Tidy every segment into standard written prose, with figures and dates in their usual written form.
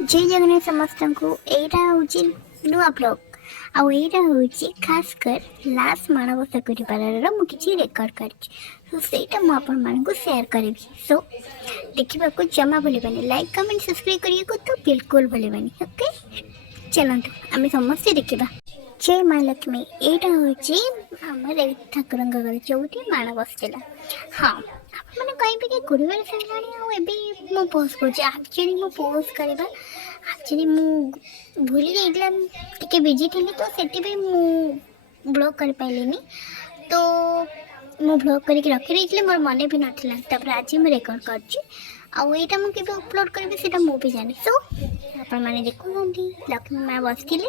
जय जगन्नाथ समस्त को एटा हूँ नुआ ब्लॉग आउ एटा हूँ खास कर लास्ट माणबसा गुरुवार मुझे रेकर्ड कर मुझे आपको सेयार करी सो देखा जमा भूलबानी लाइक कमेंट सब्सक्राइब करने को तो बिल्कुल भूलबानी ओके चलतु आम समस्ते देखा जय माँ लक्ष्मी एटा हूँ आमर ठाकुर घर जो माण बसला हाँ मैंने कहीं कि गुरुवार सरला मु पोस्ट कर एक्चुअली मु पोस्ट करवा एक्चुअली मु भूली जाइला टिके बिजी थी तो से मु ब्लॉग कर पाइलिनी तो मु ब्लॉग करके रखी रही मोर मन भी नाला आज मुझे रेकर्ड कर आईटा मुझे अपलोड करी से भी जानी सो आपण मैंने देखुं लक्ष्मी माँ बसती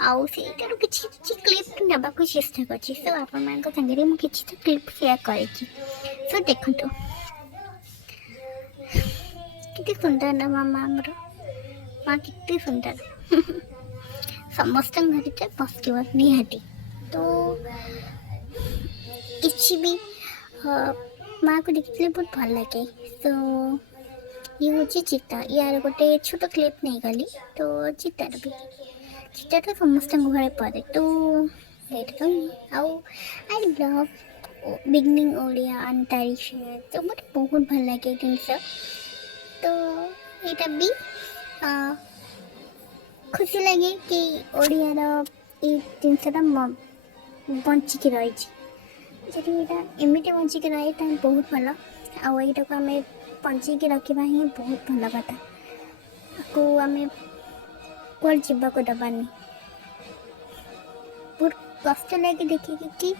आईटार किसी क्लिप नाक चेष्टा कर सो आपंगे मुझे क्लिप सेयार कर सो देखु कितनी सुंदर ना मामा आमर माँ कितनी सुंदर समस्त घर से बस निहाती तो किसी भी माँ को देखते बहुत भल लगे तो ये हूँ चिता यार गोटे छोट क्लिप नहीं गली तो चितार भी चिता तो समस्त घरे पड़े तो आई लव बिगनिंग ओडिया अंतारी तो मत बहुत भल लगे जिनस तो यहाँ भी खुशी लगे कि ओडियार ये जिनसा बंचिकी रही जब यहाँ एमती बंचिकी रहे तो बहुत भल आईटा को आम बंचिकी रखा ही बहुत भल कथा आपको आम कौन जावाक दबानी बहुत कष्ट लगे देखिए कि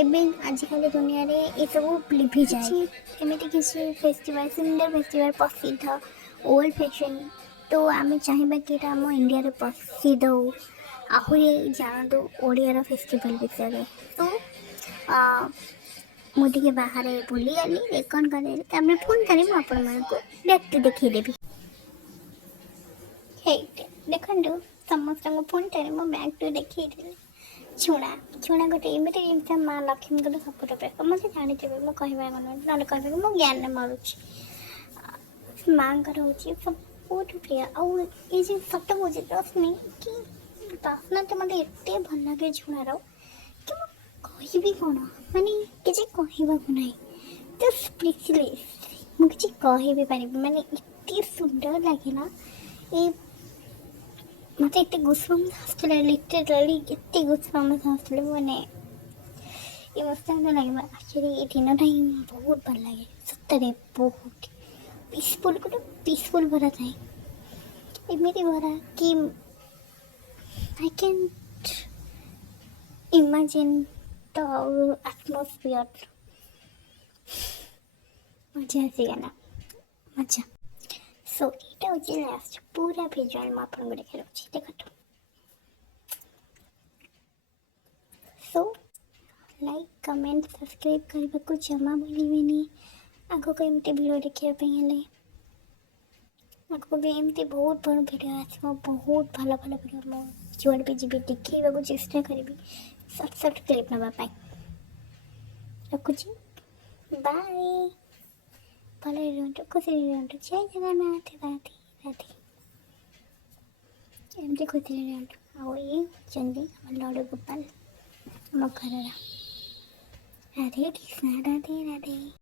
एवं आजिकल दुनिया रे ये सब लिभि जाए एमती किसी फेस्टिवल सुंदर फेस्टिवल प्रसिद्ध ओल्ड फैशन तो आम चाहिए कि आम इंडिया रे प्रसिद्ध हो आहरी जानतु ओडियार फेस्टिवल विषय तो मुझे बाहर बुली गली रेकर्ड कर फोन करी मुझे बैक टू देखीदेवी देखु समस्त फोन करी मो बैक टू देखी छुणा छुणा गोटे एमती जिनस माँ लक्ष्मी को सपोर्ट पे मुझे जानीचे मुझे कहवा ना कह मो ज्ञान मारूँ माँ हूँ सब बहुत प्रिय आउ ये सत कहे रश्मि कि रश्मि तो मतलब एत भल लगे छुणार कि कह कौन माने किसी कहवाक ना तो स्पेशलिस्ट मुझे कह भी पारि माने इतनी सुंदर लगे ना ये मत एत गुस्म आसला लिटरली एत गुस्म आसला मैंने ये मस्त लगे एक्चुअली ये दिन ही बहुत भल लगे सतरे बहुत पीसफुल गोटे पीसफुल भरा थाए एमती भरा कि I can imagine the atmosphere मजा आसीगला मजा सो यहाँ हूँ लास्ट पूरा भिजुआल मुझे देखा देखो सो लाइक कमेंट सब्सक्राइब करने को जमा भूलि आगक एमती भिडियो देखापी आगक भी एमती बहुत बड़ भिडियो आस बहुत भल भल भिडियो मुझे जुआड़ भी जी देखा चेष्टा करी सर्ट सर्ट क्लिप नापी रखुची बाय भले रुहतु खुशी रुहतु जय जगन्नाथ राधे राधे एमती खुशी रुहतु ये होती लड़ू गोपाल आम घर राधे कृष्ण राधे राधे।